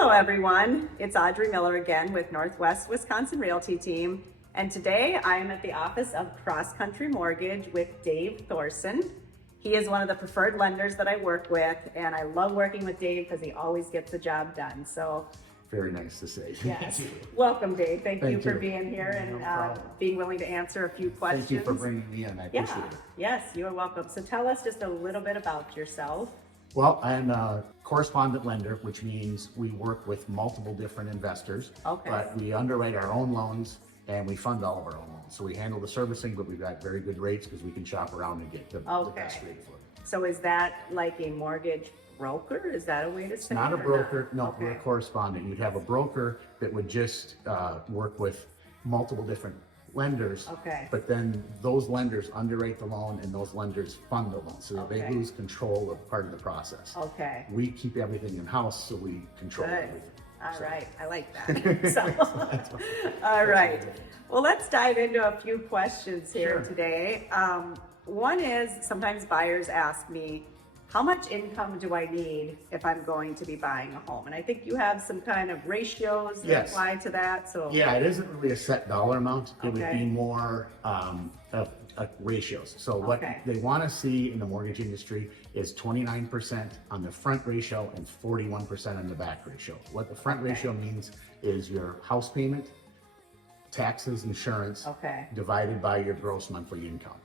Hello everyone, it's Audrey Miller again with Northwest Wisconsin Realty Team, and today I am at the office of Cross Country Mortgage with Dave Thorson. He is one of the preferred lenders that I work with, and I love working with Dave because he always gets the job done. So very nice to say. yes, welcome Dave. Thank you for being here and No being willing to answer a few questions. Thank you for bringing me in, I appreciate it. Yes, you are welcome. So tell us just a little bit about yourself. Well, I'm a correspondent lender, which means we work with multiple different investors, but we underwrite our own loans and we fund all of our own loans. So we handle the servicing, but we've got very good rates because we can shop around and get the best rate for it. So is that like a mortgage broker? Is that a way to say it? It's not a broker, no, we're a correspondent. You'd have a broker that would just work with multiple different lenders, but then those lenders underwrite the loan and those lenders fund the loan, so that they lose control of part of the process. We keep everything in-house, so we control everything. All right, I like that. So, all right, well, let's dive into a few questions here today. One is, sometimes buyers ask me, how much income do I need if I'm going to be buying a home? And I think you have some kind of ratios that apply to that. So yeah, it isn't really a set dollar amount. It would be more ratios. So what they want to see in the mortgage industry is 29% on the front ratio and 41% on the back ratio. What the front ratio means is your house payment, taxes, insurance, divided by your gross monthly income.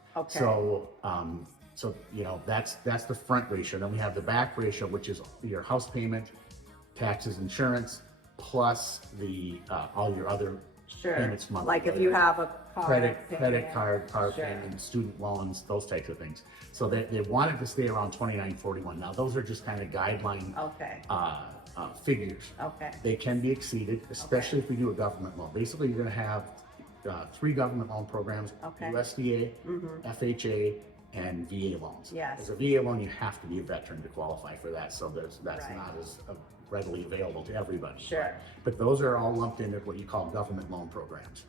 So you know, that's the front ratio. Then we have the back ratio, which is your house payment, taxes, insurance, plus the all your other payments monthly. Like if you have a credit card, car payment, student loans, those types of things. So they wanted to stay around 29.41. Now those are just kind of guideline figures. They can be exceeded, especially if we do a government loan. Basically, you're going to have 3 government loan programs: USDA, FHA, and VA loans. As a VA loan, you have to be a veteran to qualify for that, so that's not as readily available to everybody. But those are all lumped into what you call government loan programs.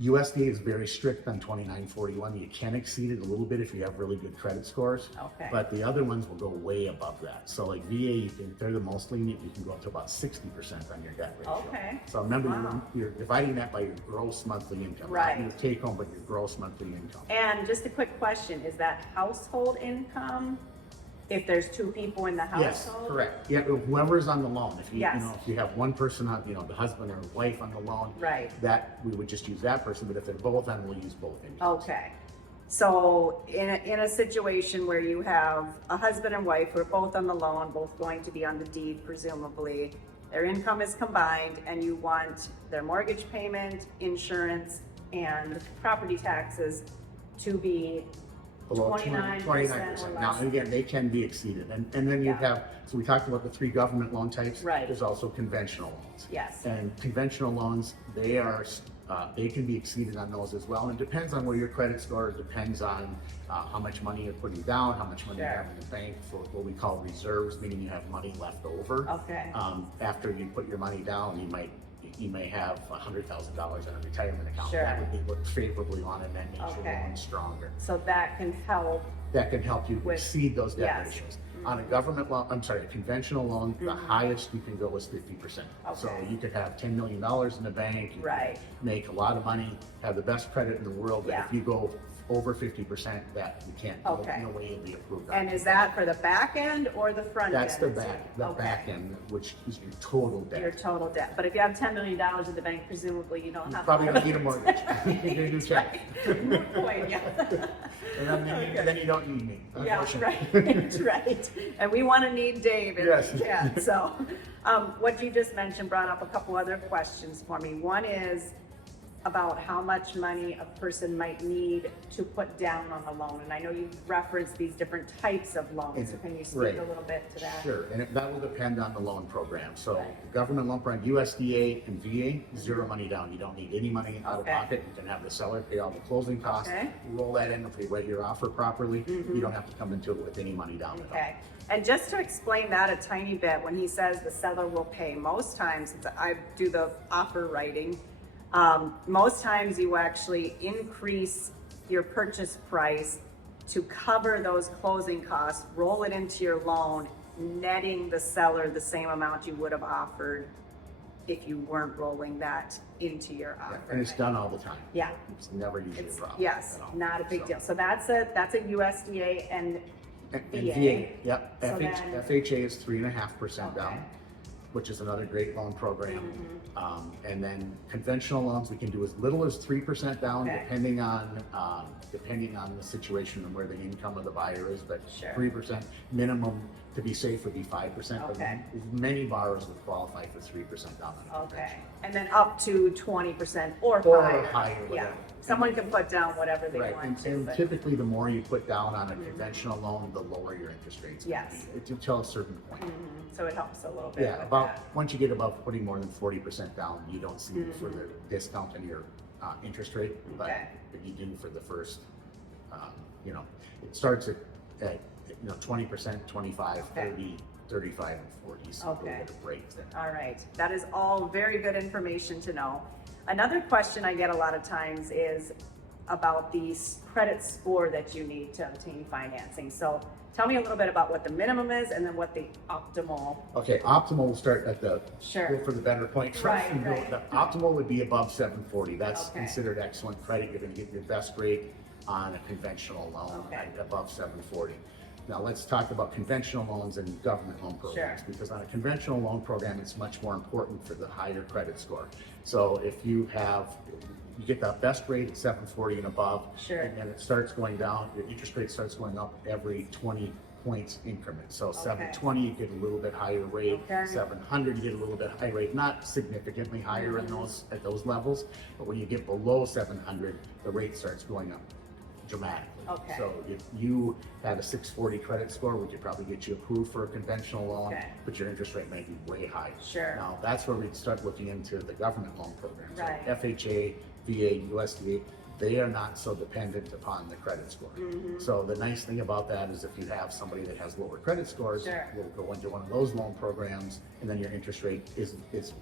USDA is very strict on 29.41. You can exceed it a little bit if you have really good credit scores, but the other ones will go way above that. So like VA, they're the most lenient. You can go up to about 60% on your debt ratio. So remember, you're dividing that by your gross monthly income, not your take home, but your gross monthly income. And just a quick question, is that household income? If there's 2 people in the household? Yes, correct. Yeah, whoever's on the loan. If you, you know, if you have one person on, you know, the husband or wife on the loan, that we would just use that person. But if they're both on, we'll use both incomes. So in a situation where you have a husband and wife who are both on the loan, both going to be on the deed, presumably, their income is combined, and you want their mortgage payment, insurance, and property taxes to be below 29%. Now, again, they can be exceeded. And then you have, so we talked about the 3 government loan types. There's also conventional loans. And conventional loans, they can be exceeded on those as well. And it depends on where your credit score is, depends on how much money you're putting down, how much money you have in the bank for what we call reserves, meaning you have money left over. After you put your money down, you may have $100,000 in a retirement account. That would be looked favorably on, and then makes your loan stronger. So that can help. That can help you exceed those debt ratios. On a government loan, I'm sorry, a conventional loan, the highest you can go is 50%. So you could have $10 million in the bank, you can make a lot of money, have the best credit in the world, but if you go over 50%, that you can't, no way you'll be approved. And is that for the back end or the front end? That's the back end, which is your total debt. Your total debt. But if you have $10 million in the bank, presumably you don't have probably don't need a mortgage. You can do a check. Good point, And then you don't need me. Right. And we want to need Dave. So what you just mentioned brought up a couple other questions for me. One is about how much money a person might need to put down on a loan. And I know you've referenced these different types of loans. So can you speak a little bit to that? Sure, and that will depend on the loan program. So the government loan program, USDA and VA, 0 money down. You don't need any money out of pocket. You can have the seller pay all the closing costs, roll that in if they write your offer properly. You don't have to come into it with any money down at all. And just to explain that a tiny bit, when he says the seller will pay, most times, I do the offer writing, most times you actually increase your purchase price to cover those closing costs, roll it into your loan, netting the seller the same amount you would have offered if you weren't rolling that into your offer. And it's done all the time. Yeah. It's never usually a problem. Yes, at all. not a big deal. So that's a USDA and And VA. VA, yep. So then- FHA is 3.5% Okay. down, which is another great loan program. And then conventional loans, we can do as little as 3% down, Okay. depending on the situation and where the income of the buyer is. But Sure. 3% minimum to be safe would be 5%. Okay. But many borrowers would qualify for 3% down on Okay, conventional. and then up to 20% or Or higher. higher, Yeah, whatever. someone can put down whatever they Right, want and to, but typically the more you put down on a conventional loan, the lower your interest rates. will Yes. be, until a certain point. so it helps a little bit Yeah, with about, that. once you get above putting more than 40% down, you don't see the further discount in your interest rate, but Okay. you do for the first, it starts at 20%, 25, Okay. 30, 35, and 40, so a little Okay. bit of breaks there. All right, that is all very good information to know. Another question I get a lot of times is about the credit score that you need to obtain financing. So tell me a little bit about what the minimum is and then what the optimal. Okay, optimal will start at the, Sure. go for the better point first. Right, and go- right. The optimal would be above 740. That's Okay. considered excellent credit. You're gonna get your best rate on a conventional loan Okay. at above 740. Now let's talk about conventional loans and government loan programs, because on a conventional loan program, it's much more important for the higher credit score. So if you get the best rate at 740 and above, Sure. and then it starts going down, your interest rate starts going up every 20 points increment. So 720, you get a little bit higher rate. Okay. 700, you get a little bit higher rate, not significantly higher at those levels, but when you get below 700, the rate starts going up dramatically. Okay. So if you had a 640 credit score, we could probably get you approved for a conventional loan, Okay. but your interest rate may be way higher. Sure. Now, that's where we'd start looking into the government loan programs. Right. Like FHA, VA, USDA, they are not so dependent upon the credit score. So the nice thing about that is if you have somebody that has lower credit scores, Sure. we'll go into one of those loan programs, and then your interest rate is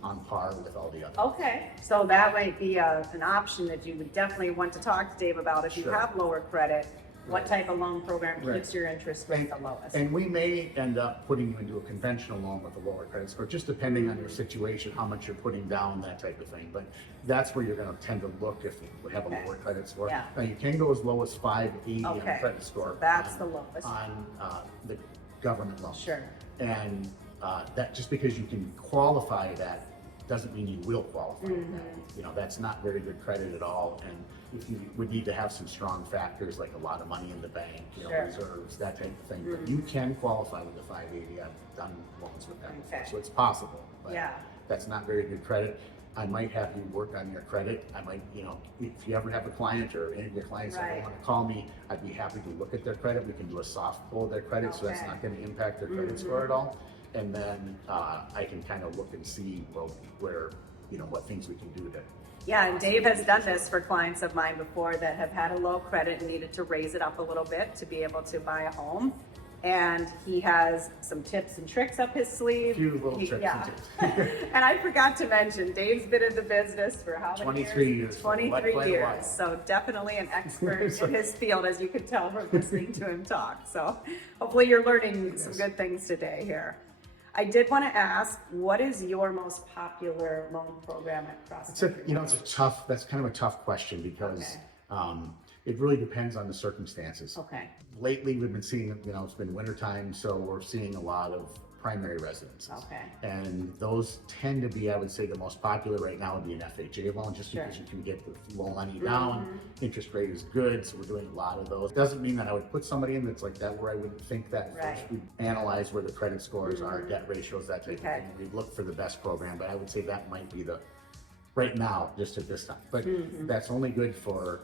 on par with all the others. Okay, so that might be an option that you would definitely want to talk to Dave about if you Sure. have lower credit. What Right. type of loan program Right. keeps your interest rate the lowest? And we may end up putting you into a conventional loan with a lower credit score, just depending on your situation, how much you're putting down, that type of thing. But that's where you're gonna tend to look if you have a Okay. lower credit score. Yeah. Now, you can go as low as 580 on Okay. a credit score. That's on- the lowest. On the government loan. Sure. And that, just because you can qualify that, doesn't mean you will qualify. That's not very good credit at all. And if you would need to have some strong factors like a lot of money in the bank, Sure. reserves, that type of thing. But you can qualify with the 580. I've done loans with them before, Okay. so it's possible. But Yeah. that's not very good credit. I might have you work on your credit. I might, if you ever have a client or any of your clients ever Right. want to call me, I'd be happy to look at their credit. We can do a soft pull of their credit, so that's Okay. not going to impact their credit score at all. And then I can kind of look and see, where, what things we can do to. Yeah, and Dave has done this for clients of mine before that have had a low credit and needed to raise it up a little bit to be able to buy a home. And he has some tips and tricks up his sleeve. Few little tricks and yeah. tips. And I forgot to mention, Dave's been in the business for how many 23 years. 23 Quite a years. while. So definitely an expert in his field, as you could tell from listening to him talk. So hopefully you're learning some good things today here. I did want to ask, what is your most popular loan program across the country? That's kind of a tough question because Okay. it really depends on the circumstances. Okay. Lately, we've been seeing, it's been wintertime, so we're seeing a lot of primary residences. Okay. And those tend to be, I would say, the most popular right now would be an FHA loan, just Sure. because you can get the low money down, interest rate is good, so we're doing a lot of those. Doesn't mean that I would put somebody in that's like that where I wouldn't think that. Right. First we analyze where the credit scores are, debt ratios, that type Okay. of thing. We look for the best program, but I would say that might be right now, just at this time. But that's only good for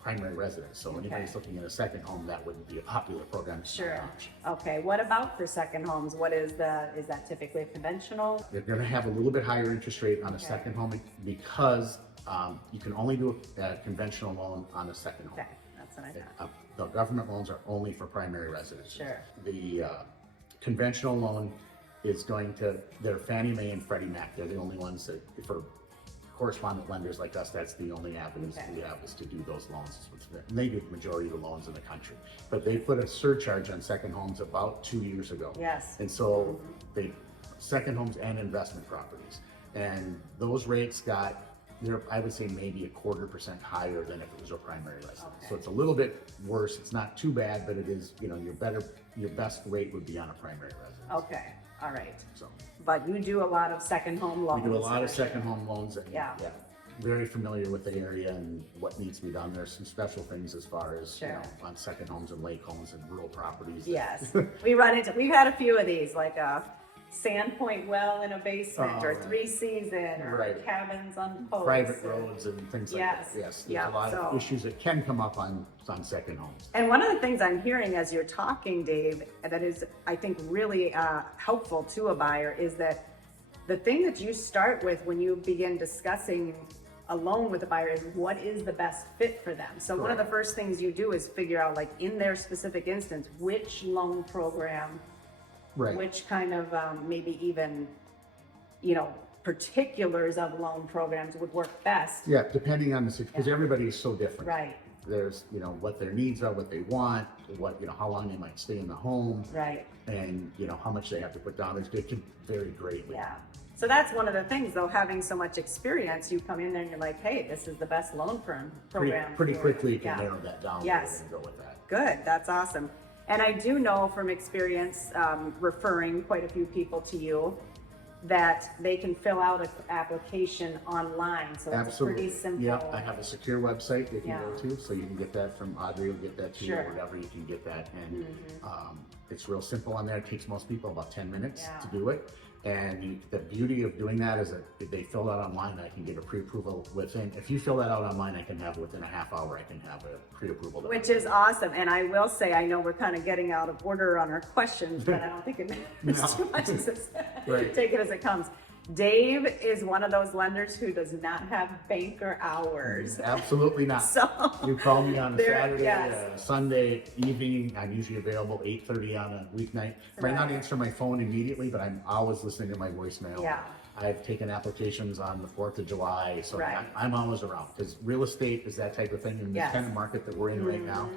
primary residence. So anybody's looking at a second home, that wouldn't be a popular program. It's not Sure. an option. Okay. What about for second homes? Is that typically a conventional? They're going to have a little bit higher interest rate on a second home because you can only do a conventional loan on a second home. Okay. That's what I thought. The government loans are only for primary residents. Sure. The conventional loan is they're Fannie Mae and Freddie Mac. They're the only ones that, for correspondent lenders like us, that's the only avenues we have is to do those loans. And they do the majority of the loans in the country. But they put a surcharge on second homes about 2 years ago. Yes. And so they, second homes and investment properties. And those rates got, I would say maybe 0.25% higher than if it was a primary residence. Okay. So it's a little bit worse. It's not too bad, but it is, you know, your best rate would be on a primary residence. Okay, all right. So But you do a lot of second home loans. we do a lot of second home loans, and Yeah. very familiar with the area and what needs to be done. There's some special things as far as, you know, on second homes and lake homes and rural properties. Yes, we've had a few of these, like a Sandpoint well in a basement, or 3 season, or cabins on posts. Private roads and things like that. Yes, there's a lot of issues that can come up on second homes. And one of the things I'm hearing as you're talking, Dave, that is, I think, really helpful to a buyer is that the thing that you start with when you begin discussing a loan with a buyer is what is the best fit for them. So one of the first things you do is figure out, like, in their specific instance, which loan program, which kind of maybe even, you know, particulars of loan programs would work best. Yeah, depending on the situation, because everybody is so different. Right. There's, you know, what their needs are, what they want, what, you know, how long they might stay in the home. Right. And, you know, how much they have to put down. It can vary greatly. Yeah. So that's one of the things, though, having so much experience, you come in there and you're like, hey, this is the best loan program. Pretty quickly you can narrow that down. Yes. And go with that. Good. That's awesome. And I do know from experience, referring quite a few people to you, that they can fill out an application online. So it's pretty simple. Yeah, I have a secure website they can go to, so you can get that from Audrey, will get that to you, or whatever, you can get that. And it's real simple on there. It takes most people about 10 minutes to do it. And the beauty of doing that is that if they fill that online, I can get a pre-approval within, if you fill that out online, I can have within a half hour, I can have a pre-approval. Which is awesome. And I will say, I know we're kind of getting out of order on our questions, but I don't think it matters too much. Take it as it comes. Dave is one of those lenders who does not have banker hours. Absolutely not. So you call me on a Saturday, Sunday evening. I'm usually available 8:30 on a weeknight. Might not answer my phone immediately, but I'm always listening to my voicemail. Yeah. I've taken applications on the 4th of July, so I'm always around, because real estate is that type of thing in this kind of market that we're in right now.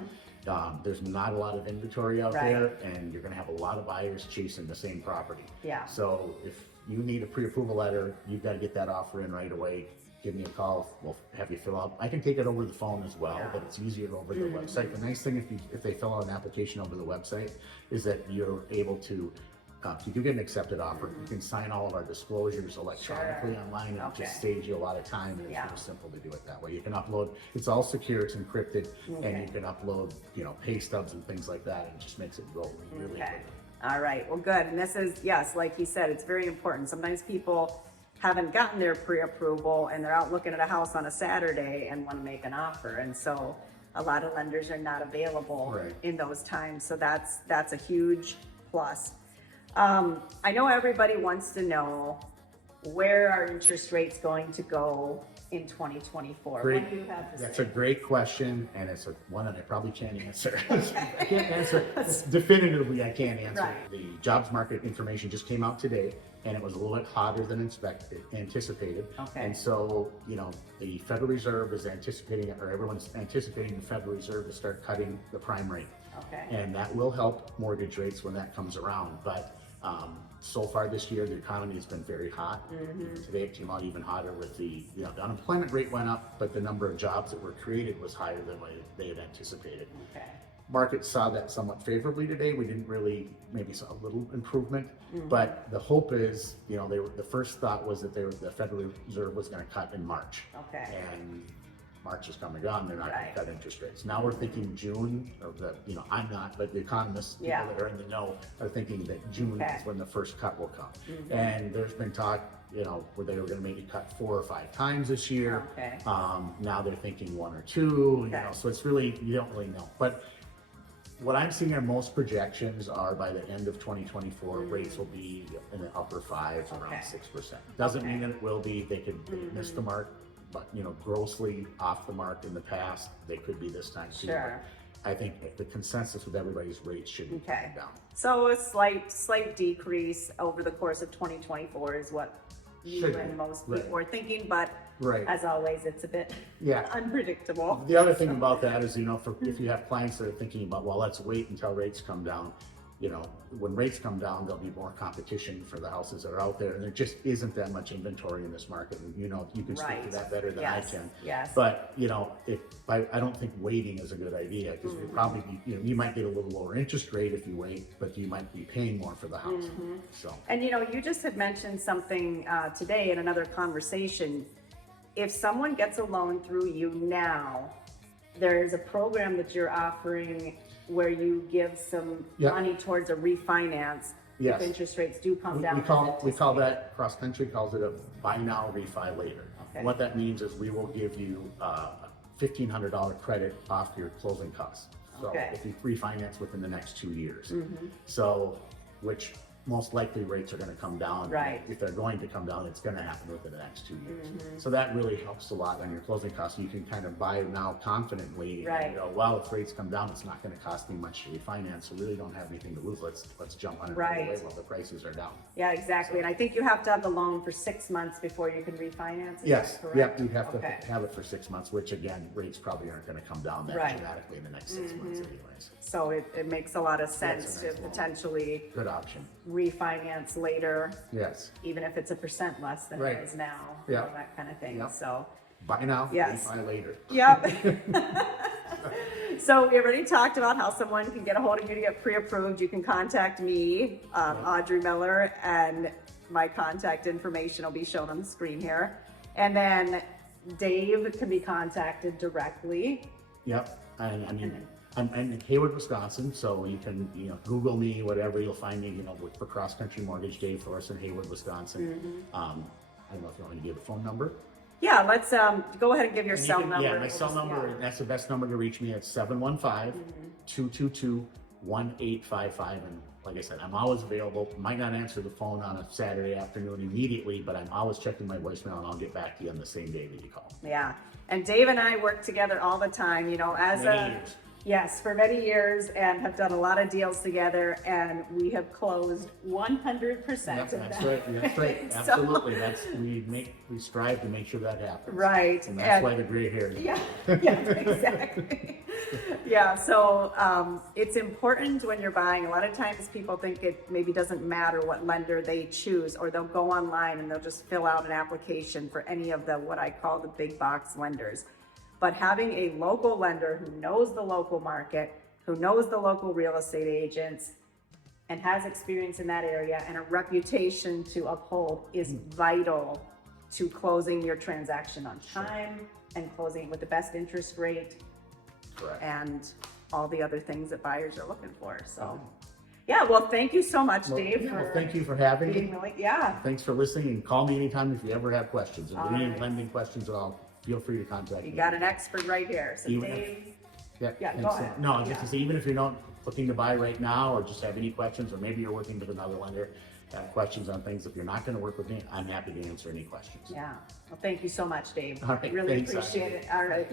There's not a lot of inventory out there, and you're going to have a lot of buyers chasing the same property. Yeah. So if you need a pre-approval letter, you've got to get that offer in right away. Give me a call. We'll have you fill out. I can take it over the phone as well, but it's easier over the website. The nice thing, if they fill out an application over the website, is that you're able to, if you do get an accepted offer, you can sign all of our disclosures electronically online, and it just saves you a lot of time, and it's very simple to do it that way. You can upload, it's all secure, it's encrypted, and you can upload, you know, pay stubs and things like that, and it just makes it go really quickly. All right, well, good. And this is, yes, like you said, it's very important. Sometimes people haven't gotten their pre-approval and they're out looking at a house on a Saturday and want to make an offer. And so a lot of lenders are not available in those times. So that's a huge plus. I know everybody wants to know, where are interest rates going to go in 2024? Great. What do you have to say? That's a great question, and it's one that I probably can't answer. I can't answer definitively. I can't answer. The jobs market information just came out today, and it was a little bit hotter than anticipated. And so, you know, the Federal Reserve is anticipating, or everyone's anticipating the Federal Reserve to start cutting the prime rate. And that will help mortgage rates when that comes around. But so far this year, the economy has been very hot. Today it came out even hotter with the unemployment rate went up, but the number of jobs that were created was higher than what they had anticipated. Markets saw that somewhat favorably today. We didn't really, maybe saw a little improvement, but the hope is, you know, the first thought was that the Federal Reserve was going to cut in March. And March is come and gone, they're not going to cut interest rates. Now we're thinking June, I'm not, but the economists, people that are in the know, are thinking that June is when the first cut will come. And there's been talk, you know, where they were going to maybe cut 4 or 5 times this year. Now they're thinking 1 or 2, you know, so it's really, you don't really know. But what I'm seeing are most projections are by the end of 2024, rates will be in the upper 5s, around 6%. Doesn't mean that it will be. They could miss the mark, but, you know, grossly off the mark in the past, they could be this time too. I think the consensus with everybody's rates should be down. So a slight decrease over the course of 2024 is what you Should and be. most Right. people are thinking, but Right. as always, it's a bit Yeah. unpredictable. The other thing about that is, if you have clients that are thinking about, well, let's wait until rates come down, when rates come down, there'll be more competition for the houses that are out there, and there just isn't that much inventory in this market. And, you can speak to that better than I can. Yes. But, I don't think waiting is a good idea, because you probably you might get a little lower interest rate if you wait, but you might be paying more for the house. So. And you just had mentioned something today in another conversation. If someone gets a loan through you now, there's a program that you're offering where you give some money towards a refinance if interest rates do come down. We call that, cross country calls it a buy now, refi later. Okay. What that means is we will give you $1,500 credit off your closing costs. So if you refinance within the next 2 years. So, which most likely rates are going to come down. Right. If they're going to come down, it's going to happen within the next 2 years. So that really helps a lot on your closing costs. You can kind of buy now confidently and go, well, if rates come down, it's not going to cost me much to refinance. So really don't have anything to lose. Let's jump on it right away while the prices are down. Yeah, exactly. And I think you have to have the loan for 6 months before you can refinance. Yes. Yep. You have to have it for 6 months, which again, rates probably aren't going to come down that dramatically in the next 6 months anyways. So it makes a lot of sense to potentially good option. Refinance later. Yes. Even if it's 1% less than it is now. That kind of thing. So buy now, refi later. Yep. So we already talked about how someone can get a hold of you to get pre-approved. You can contact me, Audrey Miller, and my contact information will be shown on the screen here. And then Dave can be contacted directly. Yep. And I mean, I'm in Hayward, Wisconsin, so you can Google me, whatever, you'll find me, for Cross Country Mortgage, Dave Forrest in Hayward, Wisconsin. I don't know if you want me to give a phone number. Yeah, let's go ahead and give your cell number. Yeah, my cell number, that's the best number to reach me at 715-222-1855. And like I said, I'm always available. Might not answer the phone on a Saturday afternoon immediately, but I'm always checking my voicemail and I'll get back to you on the same day that you call. Yeah, and Dave and I work together all the time, Yes, for many years, and have done a lot of deals together, and we have closed 100% of them. That's right. Absolutely. We strive to make sure that happens. Right. And that's why the gray hair. Yeah, exactly. So it's important when you're buying. A lot of times people think it maybe doesn't matter what lender they choose, or they'll go online and they'll just fill out an application for any of the what I call the big box lenders. But having a local lender who knows the local market, who knows the local real estate agents, and has experience in that area and a reputation to uphold is vital to closing your transaction on time and closing with the best interest rate. Correct. And all the other things that buyers are looking for. So, well, thank you so much, Dave. Thank you for having me. Thanks for listening, and call me anytime if you ever have questions. If any lending questions at all, feel free to contact me. You got an expert right here. So Dave. Go ahead. No, just to say, even if you're not looking to buy right now, or just have any questions, or maybe you're working with another lender, have questions on things, if you're not going to work with me, I'm happy to answer any questions. Yeah. Well, thank you so much, Dave. All right. Really Thanks, appreciate it. All right.